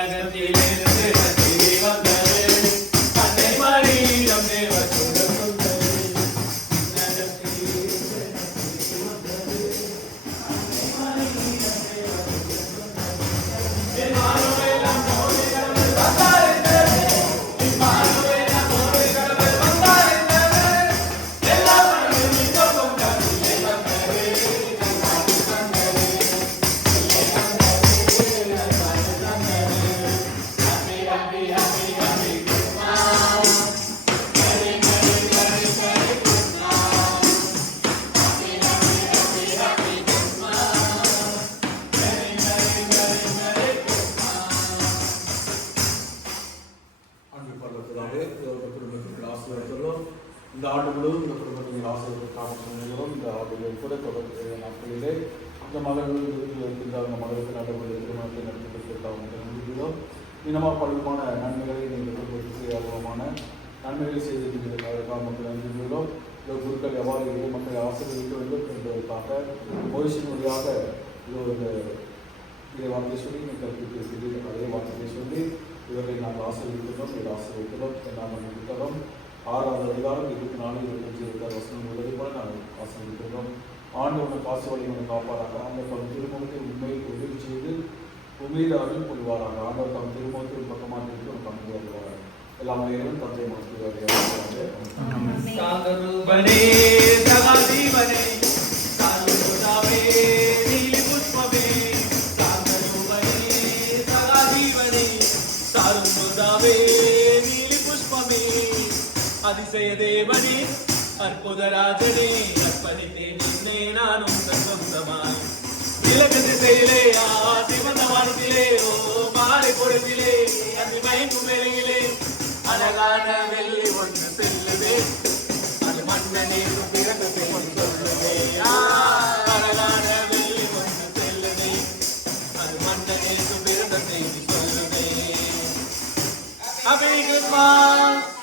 உலகத்திலிருந்து ரட்சிதி வந்தது அன்னை மரியம் தேவ சுடர் இந்த ஆண்டு முழுவதும் இந்த குடும்பத்தின் ஆசிரியர்களுக்காக சொல்லுகிறோம். இந்த ஆண்டிலே கூட தொடர்பு நாட்களிலே அந்த மகள்கள் இருக்கின்ற அந்த மகளுக்கு நடைமுறை திருமணத்தை நடத்திக்கிறோம். இனமா பலமான நன்மைகளை இந்த குடும்பத்துக்கு அவ்வளவான நன்மைகளை செய்திருக்கிறதுக்காக மக்கள் அறிந்துள்ளோம். இந்த குருக்கள் எவ்வாறு இறை மக்களை ஆசிரியர்க்க வேண்டும் என்பதற்காக மொழிசின் வழியாக இது ஒரு இதை வார்த்தை சொல்லி கற்பித்து செய்து அதே வார்த்தையை சொல்லி இவர்களை நாங்கள் ஆசிரியர்கிறோம். இதை ஆசிரியர்கிறோம் நாங்கள் இருக்கிறோம். 6வது அதிகாரம் 24, 25 வசனம் உள்ளது போல நாங்கள் ஆசிரியர்கிறோம். ஆண்டவனை பாசுவலை உனக்கு காப்பாராக. ஆண்டவர் தம் திருமுகத்தை உண்மையை உதவி செய்து உண்மையில் அருள் கொள்வாராக. ஆண்டவர் தம் திருமுகத்தில் பக்கமாக இருக்கு ஒரு பங்கு வருவார். எல்லாம் இறைவன் தந்தை மனசுவாரே அதிசய தேவனே அற்புத ராஜனே அர்ப்பணித்தேன் என்னை நானும் சொந்தமாய் இலக்கு திசையிலே சிவந்த வானத்திலே ஓ மாலை பொழுதிலே அதி மயங்கும் வேளையிலே அழகான வெள்ளி ஒன்று செல்லுதே அது மன்னனே பிறகு சொல்லுதே. அழகான வெள்ளி ஒன்று செல்லுதே அது மன்னனே பிறந்த செய்தி சொல்லுதே. Happy Christmas.